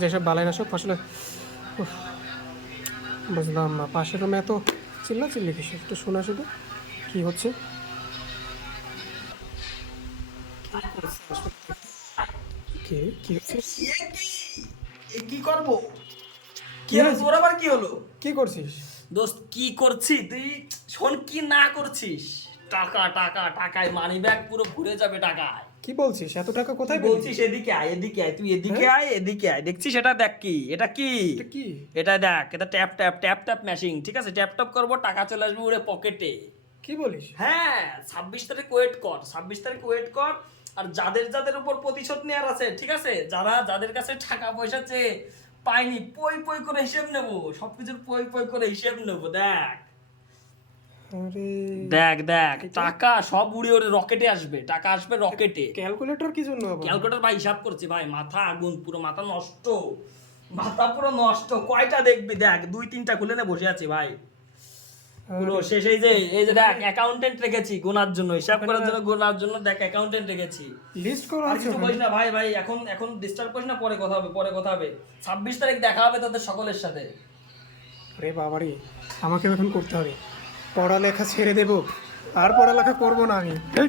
যেসব বালাইনাশক ফসলে উফ, বুঝলাম না, পাশের রুমে এত চিল্লি কিসে, একটু শোনা শুধু কি হচ্ছে। কি কি হচ্ছে? এ কি কি করব? কি কি হলো হয়েছে? তোর আবার কি হলো? কি করছিস? দোস্ত কি করছি তুই? শোন কি না করছিস? টাকা টাকা টাকায় মানি ব্যাগ পুরো ভরে যাবে টাকায়। কি বলছিস? এত টাকা কি কোথায় পেলি? বলছিস? এদিকে আয়, এদিকে আয়, তুই এদিকে হ্যাঁ, আয়, এদিকে আয়। দেখছিস এটা? দেখ কি এটা কি? এটা কি? এটা দেখ, এটা tap tap tap tap machine, ঠিক আছে? ট্যাপ ট্যাপ করবো, টাকা চলে আসবে উড়ে পকেটে। কি বলিস? হ্যাঁ, 26 তারিখ ওয়েট কর, 26 তারিখ ওয়েট কর। আর যাদের যাদের উপর প্রতিশোধ নেওয়ার আছে, ঠিক আছে, যাদের কাছে টাকা পয়সা চেয়ে পাইনি, পই পই করে হিসেব নেবো, সবকিছুর পই পই করে হিসেব নেবো। দেখ আরে দেখ দেখ, এটা টাকা সব উড়ে উড়ে রকেটে আসবে, টাকা আসবে রকেটে। ক্যালকুলেটর কি জন্য আবার? ক্যালকুলেটর ভাই হিসাব করছি ভাই, মাথা আগুন, পুরো মাথা নষ্ট, মাথা পুরো নষ্ট। কয়টা দেখবি? দেখ 2-3টা খুলে নে বসে আছি ভাই, পুরো আরে, শেষ। এই যে দেখ, অ্যাকাউন্টেন্ট রেখেছি গোনার জন্য, হিসাব করার জন্য, গোনার জন্য দেখ অ্যাকাউন্টেন্ট রেখেছি। লিস্ট করা আর আছে কিছু ওখানে? বলিস না ভাই, ভাই এখন এখন ডিস্টার্ব করিস না, পরে কথা হবে, পরে কথা হবে। 26 তারিখ দেখা হবে তাদের সকলের সাথে। আরে বাবারে, আমাকে এখন করতে হবে, পড়ালেখা ছেড়ে দেবো, আর পড়ালেখা করবো না আমি। এই,